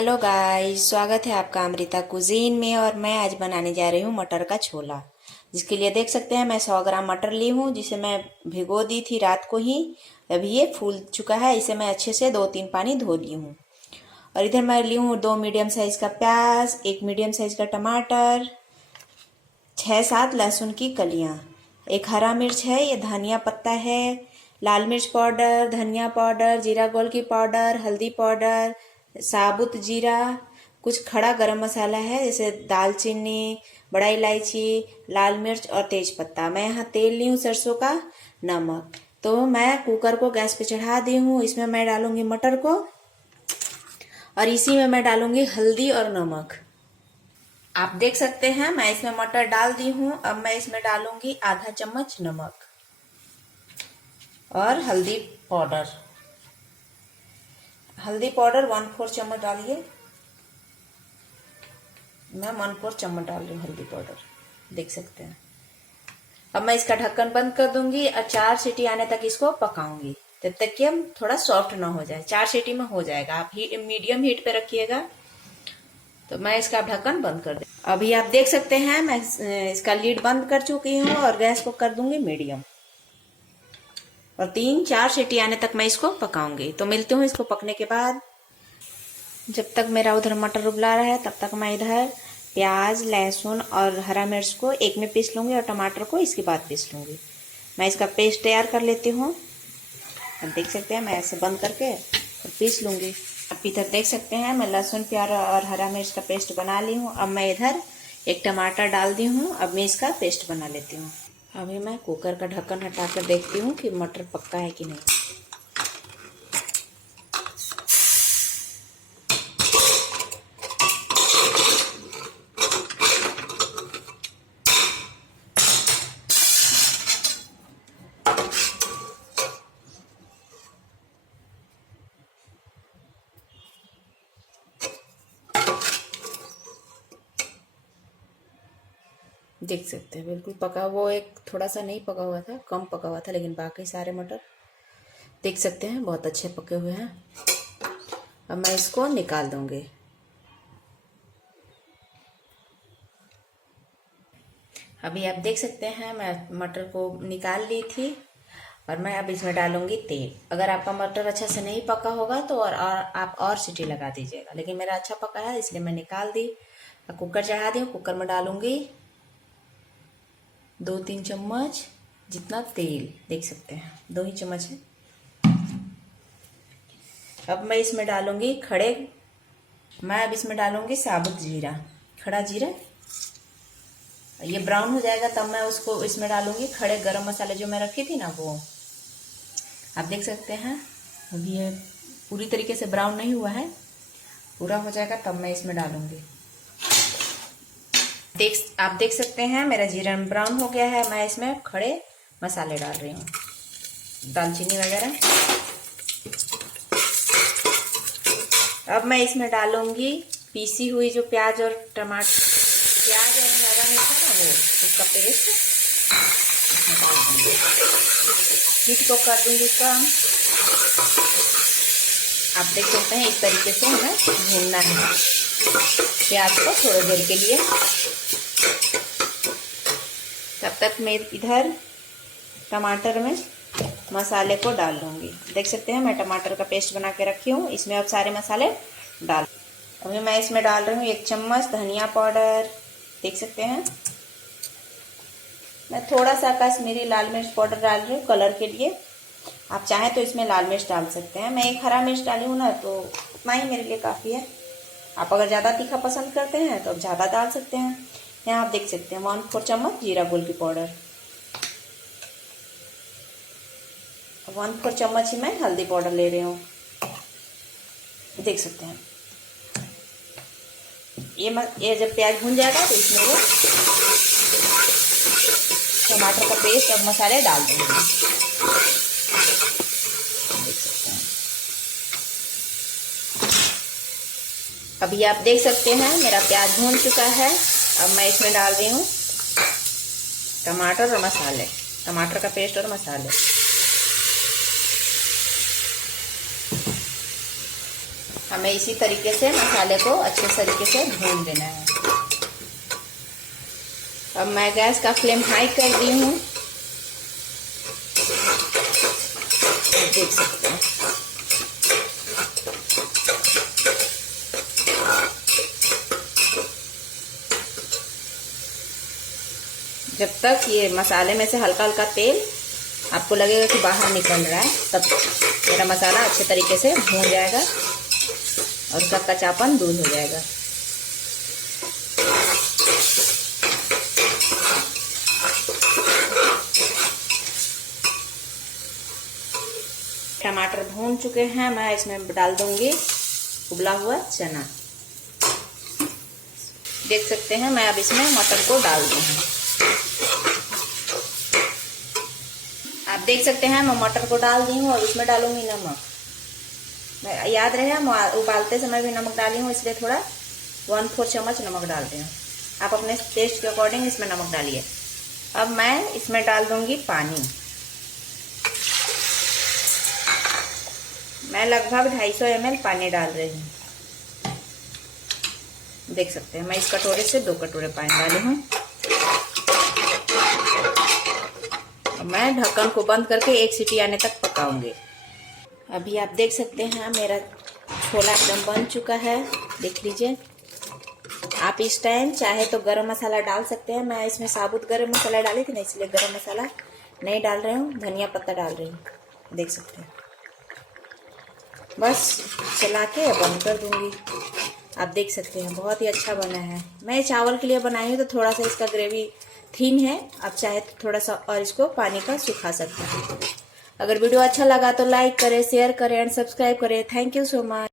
Hello guys, स्वागत है आपका अमृता कुजीन में। और मैं आज बनाने जा रही हूँ मटर का छोला, जिसके लिए देख सकते हैं मैं 100 ग्राम मटर ली हूँ, जिसे मैं भिगो दी थी रात को ही। अभी ये फूल चुका है, इसे मैं अच्छे से 2-3 पानी धो ली हूँ। और इधर मैं ली हूँ 2 मीडियम साइज का प्याज, 1 मीडियम साइज का टमाटर, 6-7 लहसुन की कलियाँ, एक हरा मिर्च है, ये धनिया पत्ता है, लाल मिर्च पाउडर, धनिया पाउडर, जीरा गोलकी पाउडर, हल्दी पाउडर, साबुत जीरा, कुछ खड़ा गरम मसाला है जैसे दालचीनी, बड़ा इलायची, लाल मिर्च और तेज पत्ता। मैं यहाँ तेल ली हूँ सरसों का, नमक। तो मैं कुकर को गैस पे चढ़ा दी हूँ। इसमें मैं डालूंगी मटर को और इसी में मैं डालूंगी हल्दी और नमक। आप देख सकते हैं मैं इसमें मटर डाल दी हूँ। अब मैं इसमें डालूंगी आधा चम्मच नमक और हल्दी पाउडर। हल्दी पाउडर 1/4 चम्मच डालिए। मैं 1/4 चम्मच डाल रही हूँ हल्दी पाउडर, देख सकते हैं। अब मैं इसका ढक्कन बंद कर दूंगी और 4 सीटी आने तक इसको पकाऊंगी, जब तक कि हम थोड़ा सॉफ्ट ना हो जाए। 4 सीटी में हो जाएगा। आप मीडियम हीट पे रखिएगा। तो मैं इसका ढक्कन बंद कर दे। अभी आप देख सकते हैं मैं इसका लीड बंद कर चुकी हूँ और गैस को कर दूंगी मीडियम। और 3-4 सीटी आने तक मैं इसको पकाऊंगी। तो मिलती हूँ इसको पकने के बाद। जब तक मेरा उधर मटर उबला रहा है तब तक मैं इधर प्याज, लहसुन और हरा मिर्च को एक में पीस लूँगी और टमाटर को इसके बाद पीस लूँगी। मैं इसका पेस्ट तैयार कर लेती हूँ। अब देख सकते हैं मैं ऐसे बंद करके और पीस लूँगी। अब इधर देख सकते हैं मैं लहसुन, प्याज और हरा मिर्च का पेस्ट बना ली हूँ। अब मैं इधर एक टमाटर डाल दी हूँ। अब मैं इसका पेस्ट बना लेती हूँ। अभी मैं कुकर का ढक्कन हटा कर देखती हूँ कि मटर पक्का है कि नहीं। देख सकते हैं बिल्कुल पका। वो एक थोड़ा सा नहीं पका हुआ था, कम पका हुआ था, लेकिन बाकी सारे मटर देख सकते हैं बहुत अच्छे पके हुए हैं। अब मैं इसको निकाल दूंगी। अभी आप देख सकते हैं मैं मटर को निकाल ली थी और मैं अब इसमें डालूंगी तेल। अगर आपका मटर अच्छा से नहीं पका होगा तो और आप और सीटी लगा दीजिएगा, लेकिन मेरा अच्छा पका है इसलिए मैं निकाल दी। अब कुकर चढ़ा दी हूँ। कुकर में डालूंगी 2-3 चम्मच जितना तेल, देख सकते हैं 2 ही चम्मच है। अब मैं इसमें डालूंगी अब इसमें डालूंगी साबुत जीरा, खड़ा जीरा। ये ब्राउन हो जाएगा तब मैं उसको इसमें डालूंगी खड़े गरम मसाले जो मैं रखी थी ना, वो आप देख सकते हैं। अभी ये पूरी तरीके से ब्राउन नहीं हुआ है, पूरा हो जाएगा तब मैं इसमें डालूंगी। आप देख सकते हैं मेरा जीरा ब्राउन हो गया है। मैं इसमें खड़े मसाले डाल रही हूँ, दालचीनी वगैरह। अब मैं इसमें डालूंगी पीसी हुई जो प्याज और हरा मिर्च है ना, वो उसका पेस्ट इसमें डाल दूंगी। हीट को कर दूंगी कम। आप देख सकते हैं इस तरीके से हमें भूनना है प्याज को थोड़ी देर के लिए। तब तक मैं इधर टमाटर में मसाले को डाल लूँगी। देख सकते हैं मैं टमाटर का पेस्ट बना के रखी हूँ। इसमें अब सारे मसाले डाल। अभी मैं इसमें डाल रही हूँ 1 चम्मच धनिया पाउडर, देख सकते हैं। मैं थोड़ा सा कश्मीरी लाल मिर्च पाउडर डाल रही हूँ कलर के लिए। आप चाहें तो इसमें लाल मिर्च डाल सकते हैं। मैं एक हरा मिर्च डाली हूँ ना, तो उतना ही मेरे लिए काफ़ी है। आप अगर ज़्यादा तीखा पसंद करते हैं तो आप ज़्यादा डाल सकते हैं। यहाँ आप देख सकते हैं 1/4 चम्मच जीरा गोलकी पाउडर, 1/4 चम्मच ही मैं हल्दी पाउडर ले रही हूँ, देख सकते हैं। ये जब प्याज भून जाएगा तो इसमें वो टमाटर का पेस्ट और मसाले डाल देंगे, देख सकते हैं। अभी आप देख सकते हैं मेरा प्याज भून चुका है। अब मैं इसमें डाल रही हूँ टमाटर और मसाले, टमाटर का पेस्ट और मसाले। हमें इसी तरीके से मसाले को अच्छे तरीके से भून देना है। अब मैं गैस का फ्लेम हाई कर दी हूँ, देख सकते हैं। जब तक ये मसाले में से हल्का हल्का तेल आपको लगेगा कि बाहर निकल रहा है, तब मेरा मसाला अच्छे तरीके से भून जाएगा और उसका कच्चापन दूर हो जाएगा। टमाटर भून चुके हैं, मैं इसमें डाल दूंगी उबला हुआ चना। देख सकते हैं, मैं अब इसमें मटर को डाल दी हूँ। आप देख सकते हैं मैं मटर को डाल दी हूँ और उसमें डालूंगी नमक। मैं याद रहे मैं उबालते समय भी नमक डाली हूँ, इसलिए थोड़ा 1/4 चम्मच नमक डाल रही हूँ। आप अपने टेस्ट के अकॉर्डिंग इसमें नमक डालिए। अब मैं इसमें डाल दूंगी पानी। मैं लगभग 250 ml पानी डाल रही हूँ। देख सकते हैं मैं इस कटोरे से 2 कटोरे पानी डाली हूँ। मैं ढक्कन को बंद करके 1 सीटी आने तक पकाऊंगी। अभी आप देख सकते हैं मेरा छोला एकदम बन चुका है, देख लीजिए। आप इस टाइम चाहे तो गरम मसाला डाल सकते हैं। मैं इसमें साबुत गरम मसाला डाली थी ना, इसलिए गरम मसाला नहीं डाल रही हूँ, धनिया पत्ता डाल रही हूँ। देख सकते हैं, बस चला के बंद कर दूंगी। आप देख सकते हैं बहुत ही अच्छा बना है। मैं चावल के लिए बनाई हूँ तो थोड़ा सा इसका ग्रेवी थिन है। आप चाहे तो थोड़ा सा और इसको पानी का सुखा सकते हैं। अगर वीडियो अच्छा लगा तो लाइक करें, शेयर करें एंड सब्सक्राइब करें। Thank you so much.